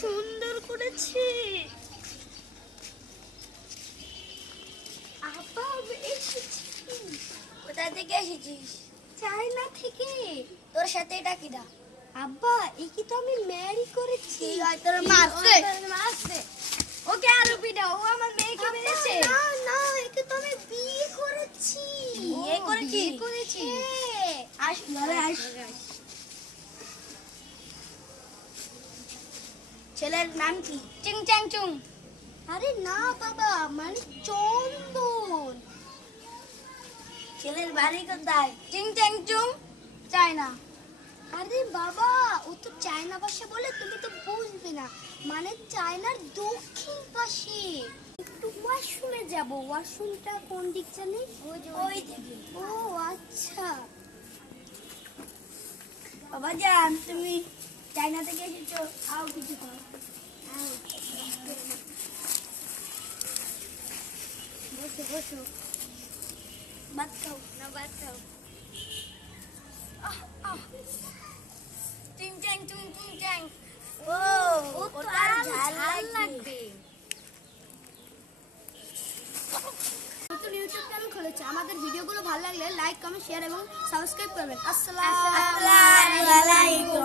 সুন্দর করেছে। আপা আমি এসেছি। কোথা থেকে এসেছিস? চায়না থেকে। তোর সাথে এটা কিডা? আব্বা এই কি তো আমি ম্যারি করেছি। কি হয় তোর মারছে? মারছে। ওকে আরো পিটাও, ও আমার মেয়েকে মেরেছে। না না একে তো আমি বিয়ে করেছি। বিয়ে করেছিস? বিয়ে করেছি। হ্যাঁ। আস ঘরে আস। ছেলের নাম কি? চিং চ্যাং চুং। আরে না বাবা মানে চন্দন। ছেলের বাড়ি কোথায়? চিং চ্যাং চুং। চায়না। আরে বাবা ও তো চায়না ভাষা বলে তুমি তো বুঝবে না, মানে চায়নার দক্ষিণ পাশে। একটু ওয়াশরুমে যাব, ওয়াশরুমটা কোন দিক জানি? ওই দিকে। ও আচ্ছা। বাবা জান তুমি চায়না থেকে এসেছো, আও কিছু খাও। বসো বসো। ভাত খাও। না বাদ দাও। চিং চ্যাং চুং চিং চ্যাং। ও ও তো ওটার আরো ঝাল ঝাল লাগবে। লাগবে। নতুন ইউটিউব চ্যানেল খুলেছে, আমাদের ভিডিওগুলো ভালো লাগলে লাইক কমেন্ট শেয়ার এবং সাবস্ক্রাইব করবেন। আসসালামু আসসালামু আলাইকুম।